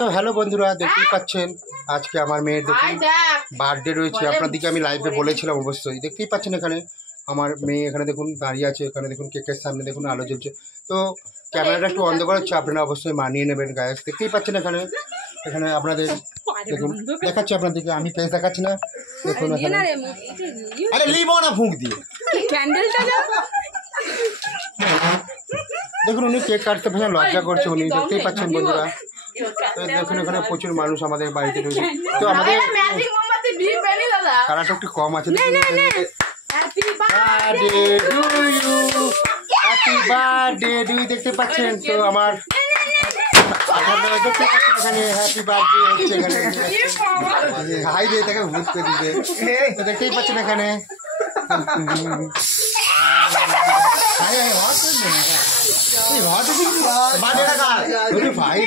তো হ্যালো বন্ধুরা, দেখতেই পাচ্ছেন আজকে আমার মেয়ের দেখুন বার্থডে রয়েছে। আপনাদেরকে আমি লাইভে বলেছিলাম, অবশ্যই দেখতেই পাচ্ছেন এখানে আমার মেয়ে এখানে দেখুন দাঁড়িয়ে আছে। এখানে দেখুন কেকের সামনে দেখুন আলো জ্বলছে। তো ক্যামেরাটা একটু অন্ধকার হচ্ছে, আপনারা অবশ্যই মানিয়ে নেবেন গায়ে। দেখতেই পাচ্ছেন এখানে এখানে আপনাদের দেখুন দেখাচ্ছি আপনাদেরকে, আমি ফেস দেখাচ্ছি না, দেখুন এখানে। আরে লিবো না ফুঁক দিয়ে দেখুন, উনি কেক কাটতে ভেঙে লজ্জা করছে উনি, দেখতেই পাচ্ছেন বন্ধুরা। তো দেখুন এখানে প্রচুর মানুষ আমাদের বাড়িতে রয়েছে। তো আমাদের কারাটা একটু কম আছে। হ্যাপি বার্থডে টু ইউ দেখতে পাচ্ছেন। তো আমার এখানে হ্যাপি বার্থডে হচ্ছে, এখানে হাই দিয়ে তাকে ভুট করে দিতে দেখতেই পাচ্ছেন এখানে। ভাই